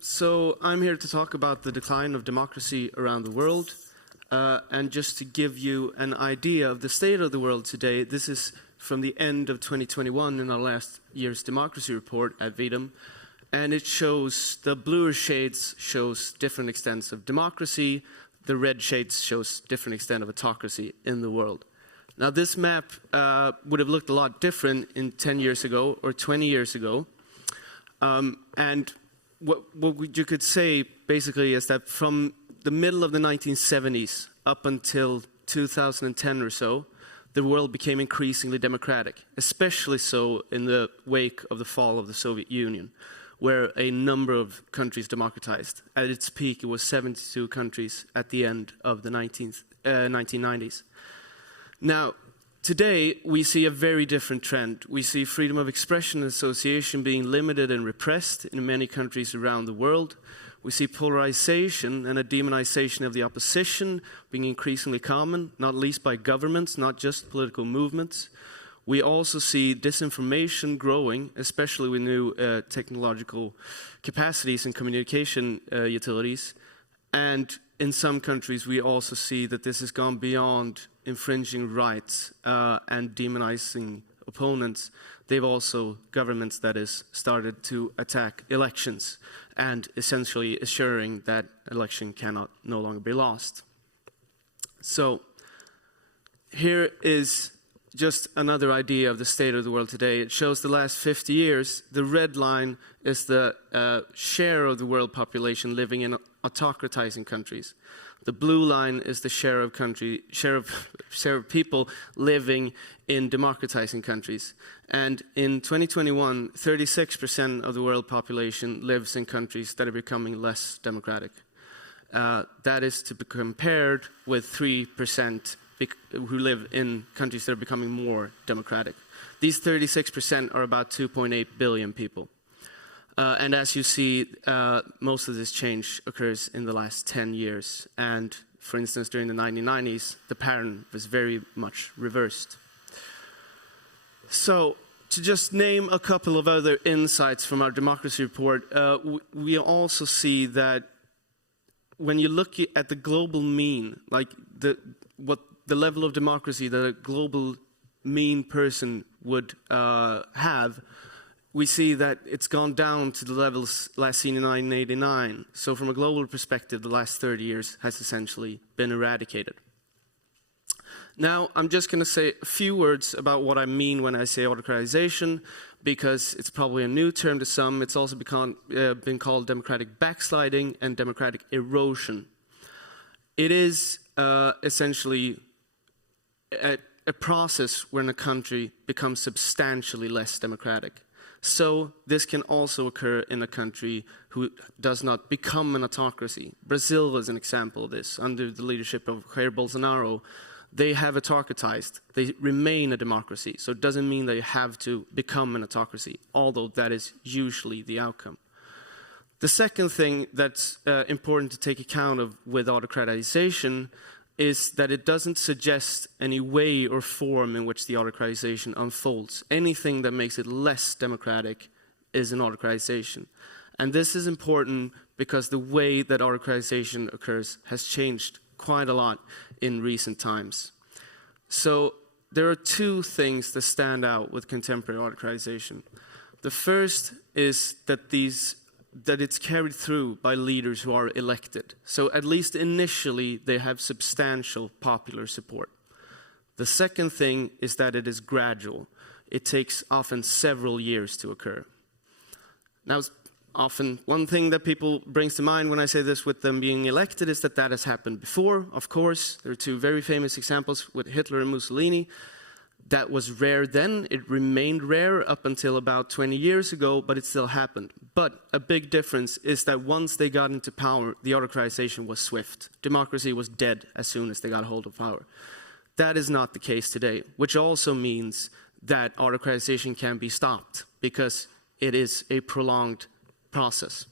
So I'm here to talk about the decline of democracy around the world. And just to give you an idea of the state of the world today, this is from the end of 2021 in our last year's democracy report at VIDM. And it shows, the bluer shades shows different extents of democracy, the red shades shows different extent of autocracy in the world. Now this map would have looked a lot different in 10 years ago or 20 years ago. And what you could say basically is that from the middle of the 1970s up until 2010 or so, the world became increasingly democratic, especially so in the wake of the fall of the Soviet Union, where a number of countries democratized. At its peak, it was 72 countries at the end of the 1990s. Now, today, we see a very different trend. We see freedom of expression and association being limited and repressed in many countries around the world. We see polarization and a demonization of the opposition being increasingly common, not least by governments, not just political movements. We also see disinformation growing, especially with new technological capacities and communication utilities. And in some countries, we also see that this has gone beyond infringing rights and demonizing opponents. They've also, governments that is, started to attack elections and essentially assuring that election cannot no longer be lost. So here is just another idea of the state of the world today. It shows the last 50 years. The red line is the share of the world population living in autocratizing countries. The blue line is the share of people living in democratizing countries. And in 2021, 36% of the world population lives in countries that are becoming less democratic. That is to be compared with 3% who live in countries that are becoming more democratic. These 36% are about 2.8 billion people. And as you see, most of this change occurs in the last 10 years. And for instance, during the 1990s, the pattern was very much reversed. So to just name a couple of other insights from our democracy report, we also see that when you look at the global mean, like the level of democracy that a global mean person would have, we see that it's gone down to the levels last seen in 1989. So from a global perspective, the last 30 years has essentially been eradicated. Now, I'm just going to say a few words about what I mean when I say autocratization, because it's probably a new term to some. It's also been called democratic backsliding and democratic erosion. It is essentially a process when a country becomes substantially less democratic. So this can also occur in a country who does not become an autocracy. Brazil is an example of this. Under the leadership of Jair Bolsonaro, they have autocratized. They remain a democracy. So it doesn't mean they have to become an autocracy, although that is usually the outcome. The second thing that's important to take account of with autocratization is that it doesn't suggest any way or form in which the autocratization unfolds. Anything that makes it less democratic is an autocratization. And this is important because the way that autocratization occurs has changed quite a lot in recent times. So there are two things that stand out with contemporary autocratization. The first is that it's carried through by leaders who are elected. So at least initially, they have substantial popular support. The second thing is that it is gradual. It takes often several years to occur. Now, often one thing that people brings to mind when I say this with them being elected is that that has happened before. Of course, there are two very famous examples with Hitler and Mussolini. That was rare then. It remained rare up until about 20 years ago, but it still happened. But a big difference is that once they got into power, the autocratization was swift. Democracy was dead as soon as they got hold of power. That is not the case today, which also means that autocratization can be stopped because it is a prolonged process.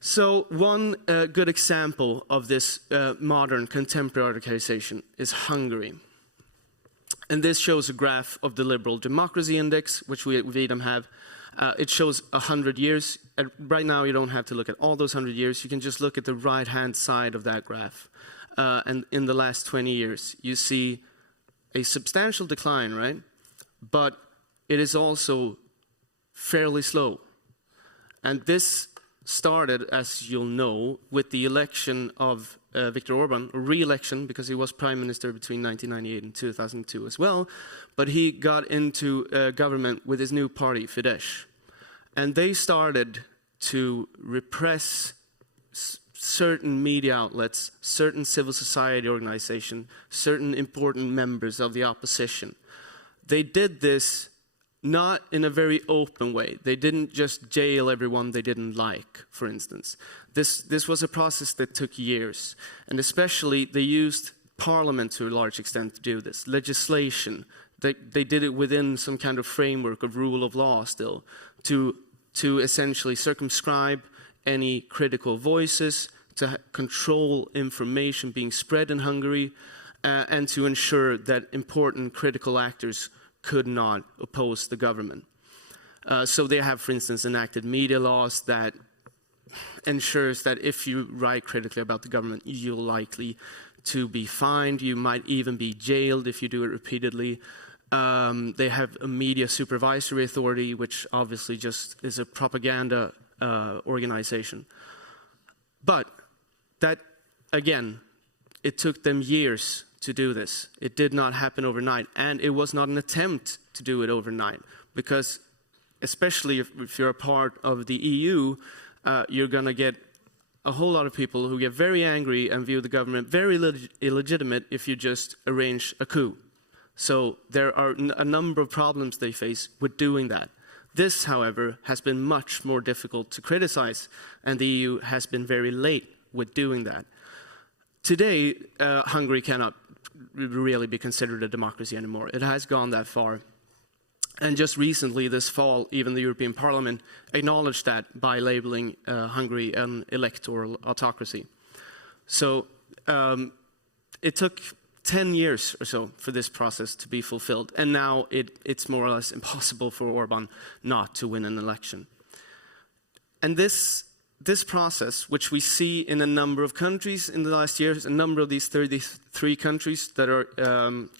So one good example of this modern contemporary autocratization is Hungary. And this shows a graph of the Liberal Democracy Index, which we at VIDM have. It shows 100 years. Right now, you don't have to look at all those 100 years. You can just look at the right-hand side of that graph. And in the last 20 years, you see a substantial decline, right? But it is also fairly slow. And this started, as you'll know, with the election of Viktor Orban, or re-election, because he was prime minister between 1998 and 2002 as well. But he got into government with his new party, Fidesz. And they started to repress certain media outlets, certain civil society organizations, certain important members of the opposition. They did this not in a very open way. They didn't just jail everyone they didn't like, for instance. This was a process that took years. And especially, they used parliament to a large extent to do this. Legislation. They did it within some kind of framework of rule of law still, to essentially circumscribe any critical voices, to control information being spread in Hungary, and to ensure that important critical actors could not oppose the government. So they have, for instance, enacted media laws that ensures that if you write critically about the government, you're likely to be fined. You might even be jailed if you do it repeatedly. They have a media supervisory authority, which obviously just is a propaganda organization. But that, again, it took them years to do this. It did not happen overnight, and it was not an attempt to do it overnight, because especially if you're a part of the EU, you're going to get a whole lot of people who get very angry and view the government very illegitimate if you just arrange a coup. So there are a number of problems they face with doing that. This, however, has been much more difficult to criticize, and the EU has been very late with doing that. Today, Hungary cannot really be considered a democracy anymore. It has gone that far. And just recently, this fall, even the European Parliament acknowledged that by labeling Hungary an electoral autocracy. So it took 10 years or so for this process to be fulfilled. And now it's more or less impossible for Orban not to win an election. And this process, which we see in a number of countries in the last years, a number of these 33 countries that are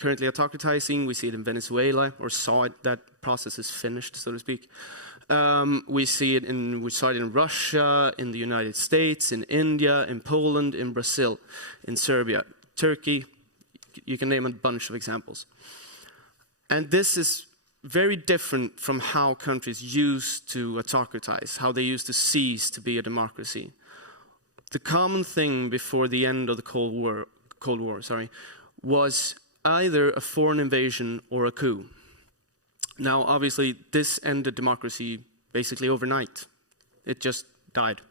currently autocratizing, we see it in Venezuela, or saw it, that process is finished, so to speak. We saw it in Russia, in the United States, in India, in Poland, in Brazil, in Serbia, Turkey. You can name a bunch of examples. And this is very different from how countries used to autocratize, how they used to cease to be a democracy. The common thing before the end of the Cold War, was either a foreign invasion or a coup. Now, obviously, this ended democracy basically overnight. It just died,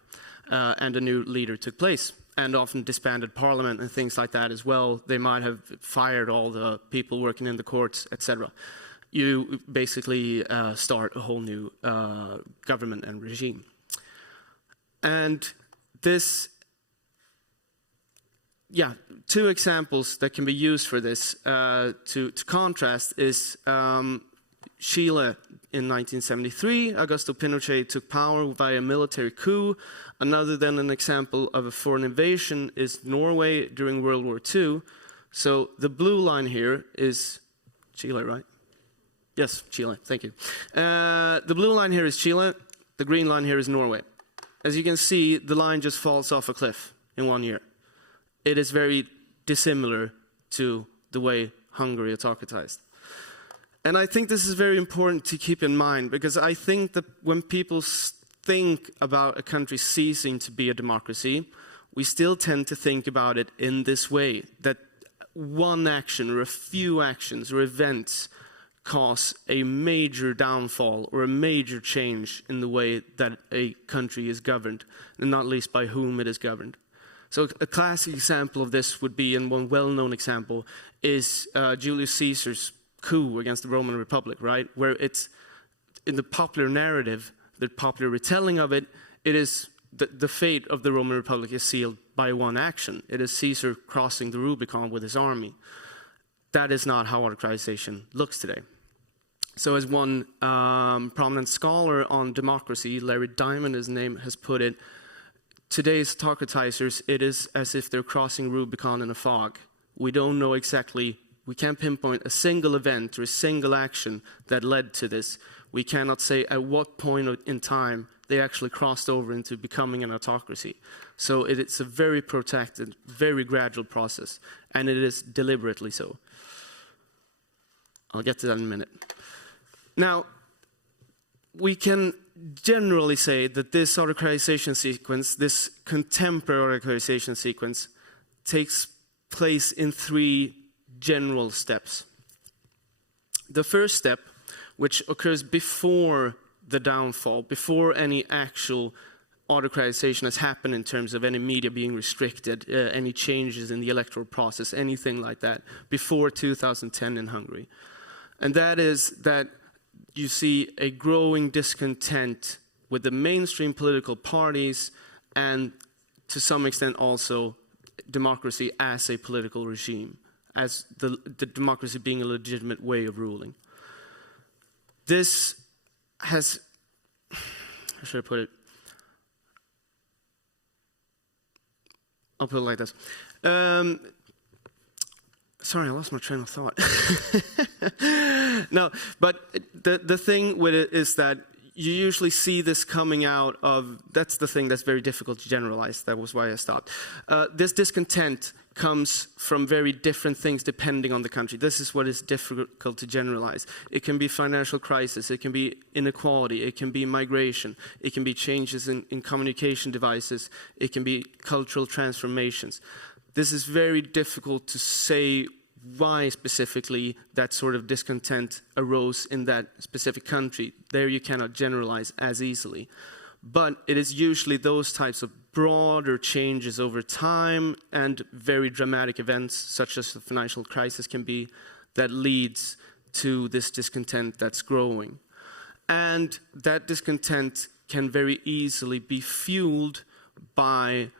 and a new leader took place, and often disbanded parliament and things like that as well. They might have fired all the people working in the courts, etc. You basically start a whole new government and regime. And this, two examples that can be used for this to contrast is Chile in 1973. Augusto Pinochet took power via military coup. Another then an example of a foreign invasion is Norway during World War II. So the blue line here is Chile, right? Yes, Chile, thank you. The blue line here is Chile, the green line here is Norway. As you can see, the line just falls off a cliff in 1 year. It is very dissimilar to the way Hungary autocratized. And I think this is very important to keep in mind, because I think that when people think about a country ceasing to be a democracy, we still tend to think about it in this way, that one action or a few actions or events cause a major downfall or a major change in the way that a country is governed, and not least by whom it is governed. So a classic example of this would be, and one well-known example, is Julius Caesar's coup against the Roman Republic, right? Where it's, in the popular narrative, the popular retelling of it, it is the fate of the Roman Republic is sealed by one action. It is Caesar crossing the Rubicon with his army. That is not how autocratization looks today. So as one prominent scholar on democracy, Larry Diamond, his name, has put it, today's autocratizers, it is as if they're crossing Rubicon in a fog. We don't know exactly, we can't pinpoint a single event or a single action that led to this. We cannot say at what point in time they actually crossed over into becoming an autocracy. So it's a very protected, very gradual process, and it is deliberately so. I'll get to that in a minute. Now, we can generally say that this autocratization sequence, this contemporary autocratization sequence, takes place in 3 general steps. The first step, which occurs before the downfall, before any actual autocratization has happened in terms of any media being restricted, any changes in the electoral process, anything like that, before 2010 in Hungary. And that is that you see a growing discontent with the mainstream political parties and to some extent also democracy as a political regime, as the democracy being a legitimate way of ruling. This has, how should I put it? I'll put it like this. Sorry, I lost my train of thought. No, but the thing with it is that you usually see this coming out of, that's the thing that's very difficult to generalize. That was why I stopped. This discontent comes from very different things depending on the country. This is what is difficult to generalize. It can be financial crisis, it can be inequality, it can be migration, it can be changes in communication devices, it can be cultural transformations. This is very difficult to say why specifically that sort of discontent arose in that specific country. There you cannot generalize as easily. But it is usually those types of broader changes over time and very dramatic events, such as the financial crisis can be, that leads to this discontent that's growing. And that discontent can very easily be fueled by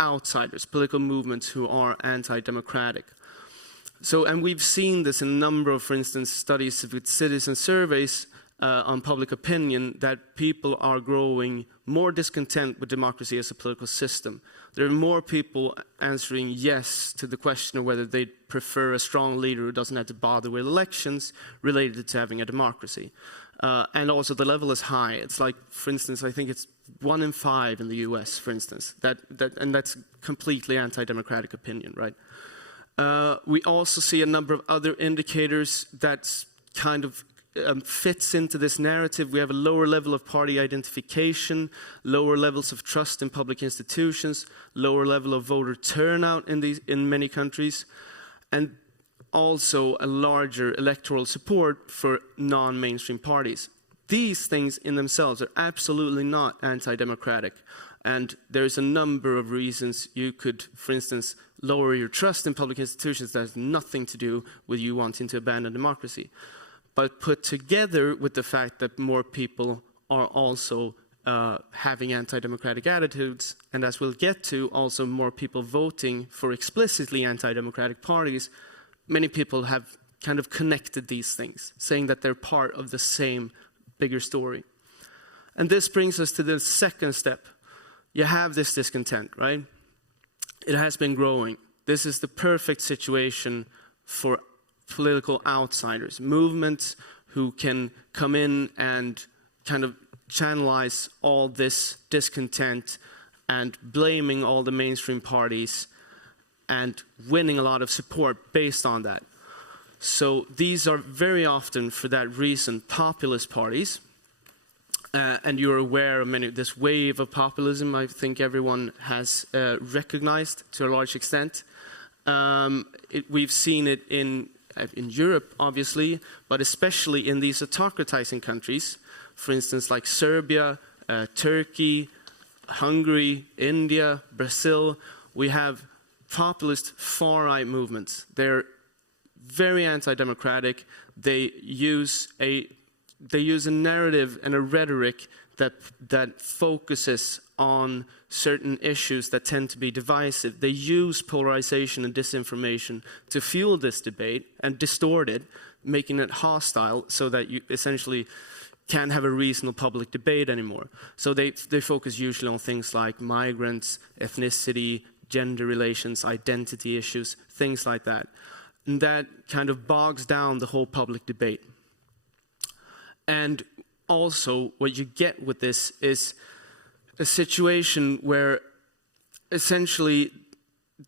outsiders, political movements who are anti-democratic. So, and we've seen this in a number of, for instance, studies with citizen surveys on public opinion, that people are growing more discontent with democracy as a political system. There are more people answering yes to the question of whether they prefer a strong leader who doesn't have to bother with elections related to having a democracy. And also the level is high. It's like, for instance, I think it's 1 in 5 in the US, for instance, and that's completely anti-democratic opinion, right? We also see a number of other indicators that's kind of fits into this narrative. We have a lower level of party identification, lower levels of trust in public institutions, lower level of voter turnout in many countries, and also a larger electoral support for non-mainstream parties. These things in themselves are absolutely not anti-democratic, and there's a number of reasons you could, for instance, lower your trust in public institutions that has nothing to do with you wanting to abandon democracy. But put together with the fact that more people are also having anti-democratic attitudes, and as we'll get to, also more people voting for explicitly anti-democratic parties, many people have kind of connected these things, saying that they're part of the same bigger story. And this brings us to the second step. You have this discontent, right? It has been growing. This is the perfect situation for political outsiders, movements who can come in and kind of channelize all this discontent and blaming all the mainstream parties and winning a lot of support based on that. So these are very often, for that reason, populist parties. And you're aware of this wave of populism. I think everyone has recognized to a large extent. We've seen it in Europe, obviously, but especially in these autocratizing countries, for instance, like Serbia, Turkey, Hungary, India, Brazil. We have populist far-right movements. They're very anti-democratic. They use a narrative and a rhetoric that focuses on certain issues that tend to be divisive. They use polarization and disinformation to fuel this debate and distort it. making it hostile so that you essentially can't have a reasonable public debate anymore. So they focus usually on things like migrants, ethnicity, gender relations, identity issues, things like that. And that kind of bogs down the whole public debate. And also what you get with this is a situation where essentially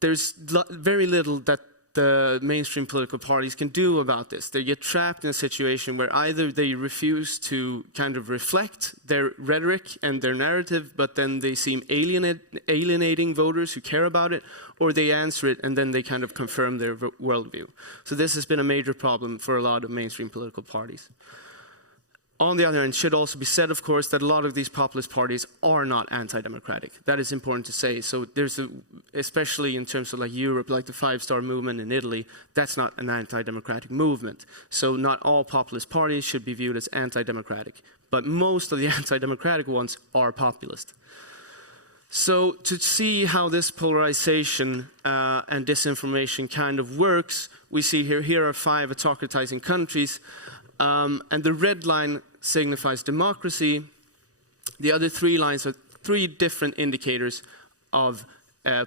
there's very little that the mainstream political parties can do about this. They get trapped in a situation where either they refuse to kind of reflect their rhetoric and their narrative, but then they seem alienating voters who care about it, or they answer it and then they kind of confirm their worldview. So this has been a major problem for a lot of mainstream political parties. On the other hand, it should also be said, of course, that a lot of these populist parties are not anti-democratic. That is important to say. So there's especially in terms of like Europe, like the Five-Star Movement in Italy, that's not an anti-democratic movement. So not all populist parties should be viewed as anti-democratic. But most of the anti-democratic ones are populist. So to see how this polarization and disinformation kind of works, we see here are 5 autocratizing countries. And the red line signifies democracy. The other 3 lines are 3 different indicators of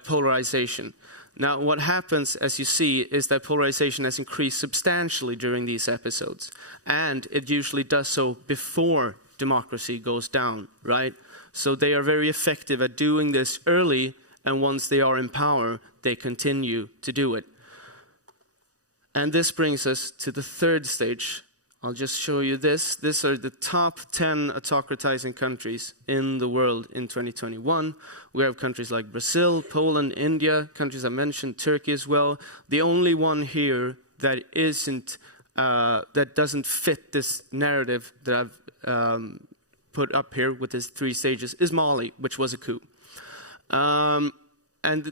polarization. Now, what happens, as you see, is that polarization has increased substantially during these episodes. And it usually does so before democracy goes down, right? So they are very effective at doing this early, and once they are in power, they continue to do it. And this brings us to the 3rd stage. I'll just show you this. These are the top 10 autocratizing countries in the world in 2021. We have countries like Brazil, Poland, India, countries I mentioned, Turkey as well. The only one here that that doesn't fit this narrative that I've put up here with these 3 stages is Mali, which was a coup. And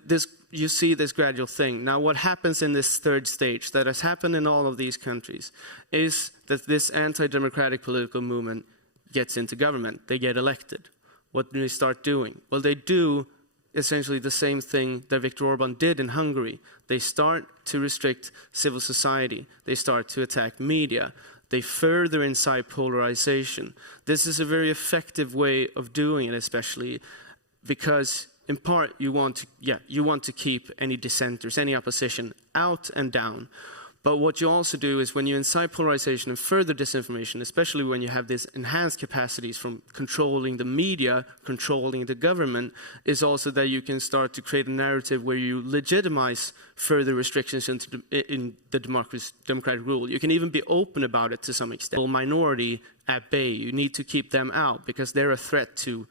you see this gradual thing. Now, what happens in this 3rd stage that has happened in all of these countries is that this anti-democratic political movement gets into government. They get elected. What do they start doing? Well, they do essentially the same thing that Viktor Orban did in Hungary. They start to restrict civil society. They start to attack media. They further incite polarization. This is a very effective way of doing it, especially because in part, you want to keep any dissenters, any opposition out and down. But what you also do is when you incite polarization and further disinformation, especially when you have these enhanced capacities from controlling the media, controlling the government, is also that you can start to create a narrative where you legitimize further restrictions in the democratic rule. You can even be open about it to some extent. Minority at bay, you need to keep them out because they're a threat to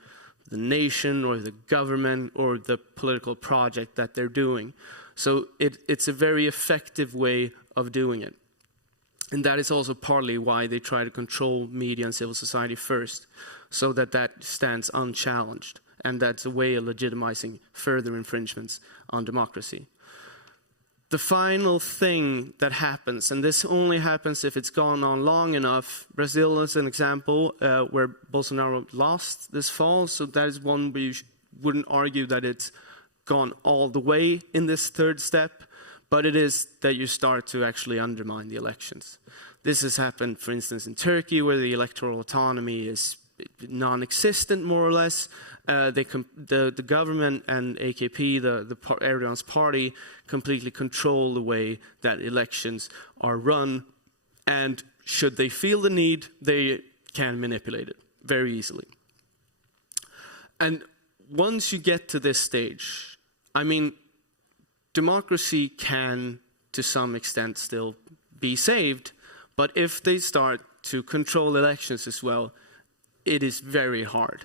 the nation or the government or the political project that they're doing. So it's a very effective way of doing it. And that is also partly why they try to control media and civil society first, so that stands unchallenged. And that's a way of legitimizing further infringements on democracy. The final thing that happens, and this only happens if it's gone on long enough. Brazil is an example where Bolsonaro lost this fall, so that is one where you wouldn't argue that it's gone all the way in this 3rd step, but it is that you start to actually undermine the elections. This has happened, for instance, in Turkey, where the electoral autonomy is non-existent, more or less. The government and AKP, Erdogan's party, completely control the way that elections are run. And should they feel the need, they can manipulate it very easily. And once you get to this stage, I mean, democracy can, to some extent, still be saved. But if they start to control elections as well, it is very hard.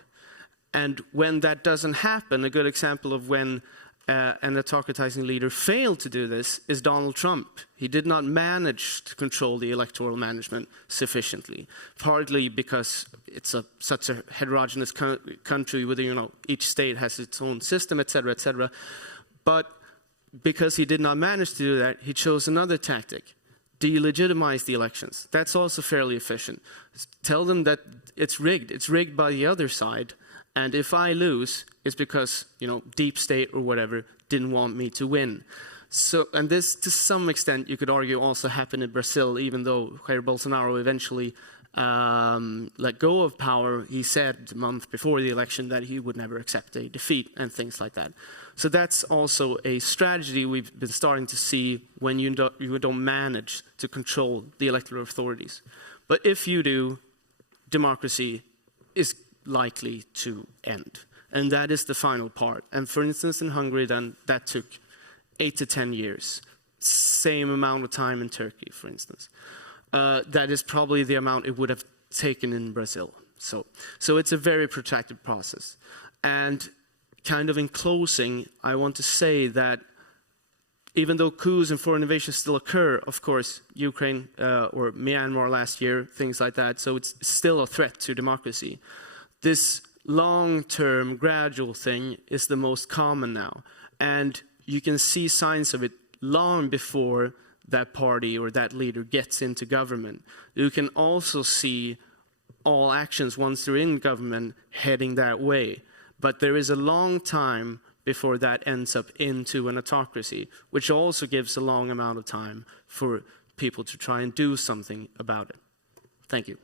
And when that doesn't happen, a good example of when an autocratizing leader failed to do this is Donald Trump. He did not manage to control the electoral management sufficiently, partly because it's such a heterogeneous country with, each state has its own system, etc., etc. But because he did not manage to do that, he chose another tactic. Delegitimize the elections. That's also fairly efficient. Tell them that it's rigged. It's rigged by the other side. And if I lose, it's because, deep state or whatever didn't want me to win. So, and this, to some extent, you could argue also happened in Brazil, even though Jair Bolsonaro eventually let go of power. He said a month before the election that he would never accept a defeat and things like that. So that's also a strategy we've been starting to see when you don't manage to control the electoral authorities. But if you do, democracy is likely to end. And that is the final part. And for instance, in Hungary, then that took 8 to 10 years. Same amount of time in Turkey, for instance. That is probably the amount it would have taken in Brazil. So it's a very protracted process. And kind of in closing, I want to say that even though coups and foreign invasions still occur, of course, Ukraine or Myanmar last year, things like that, so it's still a threat to democracy. This long-term, gradual thing is the most common now. And you can see signs of it long before that party or that leader gets into government. You can also see all actions once they're in government heading that way. But there is a long time before that ends up into an autocracy, which also gives a long amount of time for people to try and do something about it. Thank you.